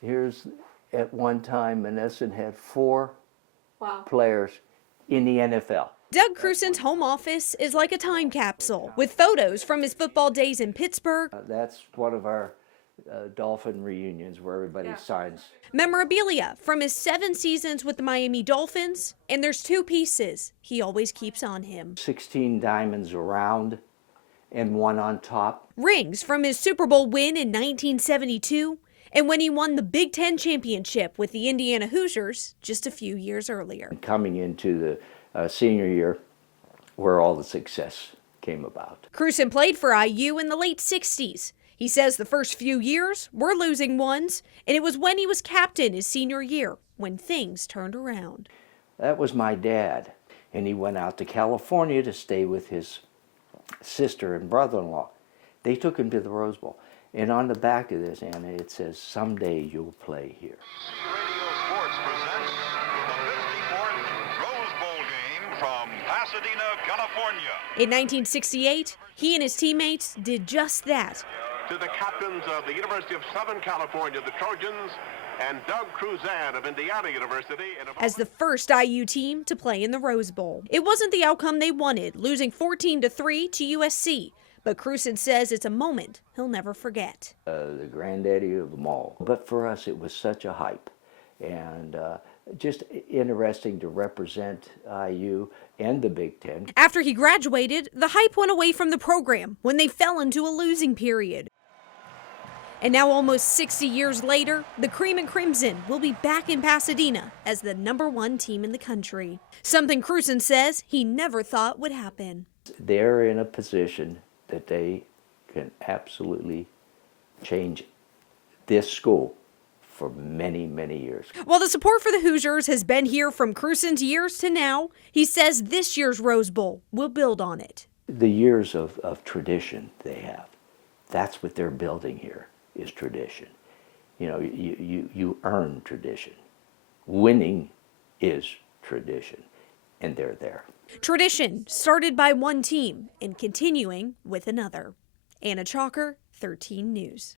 Here's, at one time, Menneson had 4 Wow. players in the NFL. Doug Crusan's home office is like a time capsule with photos from his football days in Pittsburgh, That's one of our Dolphin reunions where everybody signs. memorabilia from his 7 seasons with the Miami Dolphins, and there's 2 pieces he always keeps on him. 16 diamonds around and 1 on top. Rings from his Super Bowl win in 1972 and when he won the Big Ten championship with the Indiana Hoosiers just a few years earlier. Coming into the senior year where all the success came about. Crusan played for IU in the late 60s. He says the first few years were losing ones, and it was when he was captain his senior year when things turned around. That was my dad, and he went out to California to stay with his sister and brother-in-law. They took him to the Rose Bowl. And on the back of this, Anna, it says, "Someday you'll play here." Radio Sports presents the 54th Rose Bowl game from Pasadena, California. In 1968, he and his teammates did just that. To the captains of the University of Southern California, the Trojans, and Doug Crusan of Indiana University. As the first IU team to play in the Rose Bowl. It wasn't the outcome they wanted, losing 14-3 to USC. But Crusan says it's a moment he'll never forget. The granddaddy of them all. But for us, it was such a hype. And just interesting to represent IU and the Big Ten. After he graduated, the hype went away from the program when they fell into a losing period. And now almost 60 years later, the Cream and Crimson will be back in Pasadena as the #1 team in the country. Something Crusan says he never thought would happen. They're in a position that they can absolutely change this school for many, many years. While the support for the Hoosiers has been here from Crusan's years to now, he says this year's Rose Bowl will build on it. The years of tradition they have, that's what they're building here, is tradition. You know, you earn tradition. Winning is tradition, and they're there. Tradition started by one team and continuing with another. Anna Chalker, 13 News.